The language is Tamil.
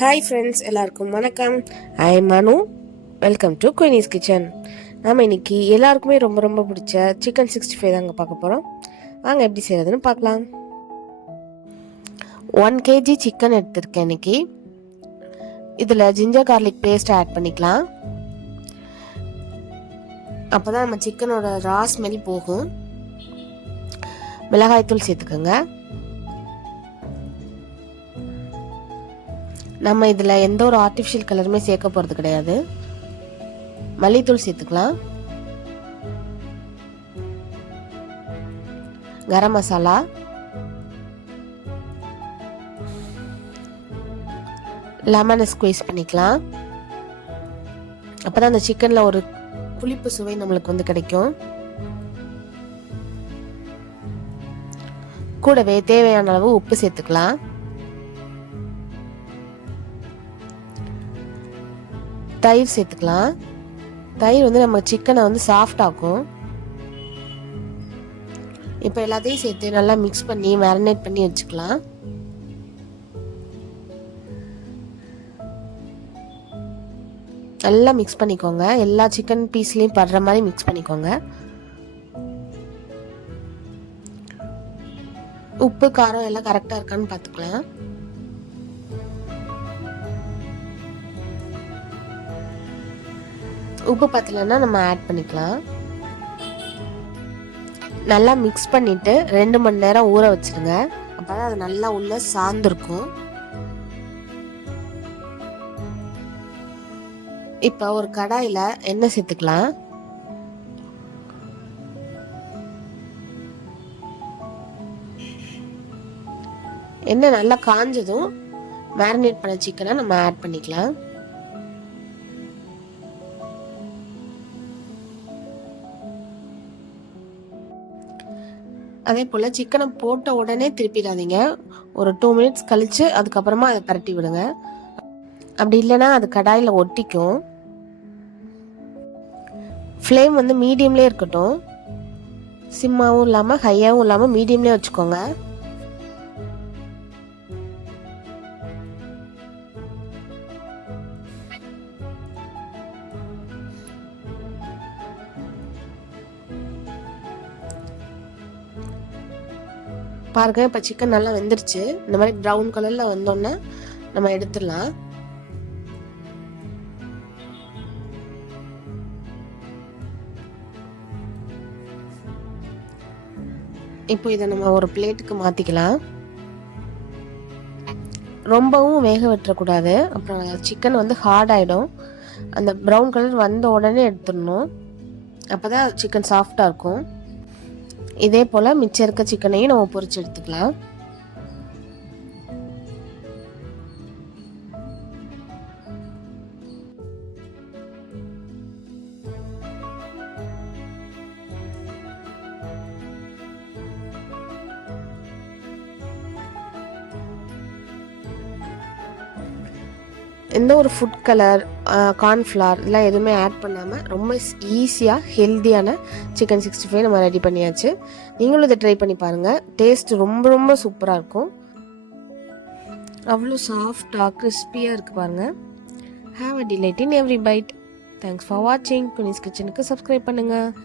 ஹாய் ஃப்ரெண்ட்ஸ், எல்லாருக்கும் வணக்கம். I Manu. Welcome to Queenie's kitchen. நாம் இன்னைக்கு எல்லாருக்குமே ரொம்ப ரொம்ப பிடிச்ச சிக்கன் 65 தாங்க பார்க்க போகிறோம். வாங்க எப்படி செய்யறதுன்னு பார்க்கலாம். 1 kg சிக்கன் எடுத்திருக்கேன் இன்னைக்கு. இதில் ஜிஞ்சர் கார்லிக் பேஸ்ட் ஆட் பண்ணிக்கலாம். அப்போ தான் நம்ம சிக்கனோட ரா ஸ்மெல் போகும். மிளகாய்த்தூள் சேர்த்துக்கோங்க. நம்ம இதில் எந்த ஒரு ஆர்டிஃபிஷியல் கலருமே சேர்க்க போகிறது கிடையாது. மல்லித்தூள் சேர்த்துக்கலாம். கரம் மசாலா, லெமனை ஸ்குவீஸ் பண்ணிக்கலாம். அப்போதான் அந்த சிக்கனில் ஒரு புளிப்பு சுவை நம்மளுக்கு கிடைக்கும். கூடவே தேவையான அளவு உப்பு சேர்த்துக்கலாம். தயிர் சேர்த்துக்கலாம். தயிர் நம்ம சிக்கனை சாஃப்ட் ஆக்கும். இப்போ எல்லாத்தையும் சேர்த்து நல்லா மிக்ஸ் பண்ணி மேரினேட் பண்ணி வச்சுக்கலாம். நல்லா மிக்ஸ் பண்ணிக்கோங்க. எல்லா சிக்கன் பீஸ்லையும் படுற மாதிரி மிக்ஸ் பண்ணிக்கோங்க. உப்பு காரம் எல்லாம் கரெக்டாக இருக்கான்னு பார்த்துக்கலாம். உப்பு பத்தலைன்னா நம்ம ஆட் பண்ணிக்கலாம். நல்லா மிக்ஸ் பண்ணிட்டு 2 மணி நேரம் ஊற வச்சிருங்க. அப்பதான் அது நல்லா உள்ள சார்ந்திருக்கும். இப்போ ஒரு கடாயில எண்ணெய் சேர்த்துக்கலாம். எண்ணெய் நல்லா காஞ்சதும் மேரினேட் பண்ண சிக்கனை நம்ம ஆட் பண்ணிக்கலாம். அதே போல் சிக்கனை போட்ட உடனே திருப்பிடாதீங்க. ஒரு 2 மினிட்ஸ் கழித்து அதுக்கப்புறமா அதை பரட்டி விடுங்க. அப்படி இல்லைன்னா அது கடாயில் ஒட்டிக்கும். ஃப்ளேம் மீடியம்லேயே இருக்கட்டும். சிம்மாவும் இல்லாமல் ஹையாகவும் இல்லாமல் மீடியம்லேயே வச்சுக்கோங்க. பாருங்க, இப்போ சிக்கன் நல்லா வெந்துருச்சு. இந்த மாதிரி ப்ரௌன் கலர்ல வந்தோடனே நம்ம எடுத்துடலாம். இப்போ இதை நம்ம ஒரு பிளேட்டுக்கு மாத்திக்கலாம். ரொம்பவும் வேக விட்டுறக்கூடாது, அப்புறம் சிக்கன் ஹார்ட் ஆயிடும். அந்த ப்ரௌன் கலர் வந்த உடனே எடுத்துடணும். அப்போதான் சிக்கன் சாஃப்டா இருக்கும். இதே போல் மிச்சம் இருக்க சிக்கனையும் நம்ம பொரிச்சு எடுத்துக்கலாம். எந்த ஒரு ஃபுட் கலர், கார்ன்ஃப்ளவர் இதெல்லாம் எதுவுமே ஆட் பண்ணாமல் ரொம்ப ஈஸியாக ஹெல்த்தியான சிக்கன் 65 நம்ம ரெடி பண்ணியாச்சு. நீங்களும் இதை ட்ரை பண்ணி பாருங்கள். டேஸ்ட் ரொம்ப ரொம்ப சூப்பராக இருக்கும். அவ்வளோ சாஃப்டாக கிறிஸ்பியாக இருக்குது பாருங்கள். Have a delight in every byte. Thanks for வாட்சிங். குயினிஸ் கிச்சனுக்கு சப்ஸ்கிரைப் பண்ணுங்கள்.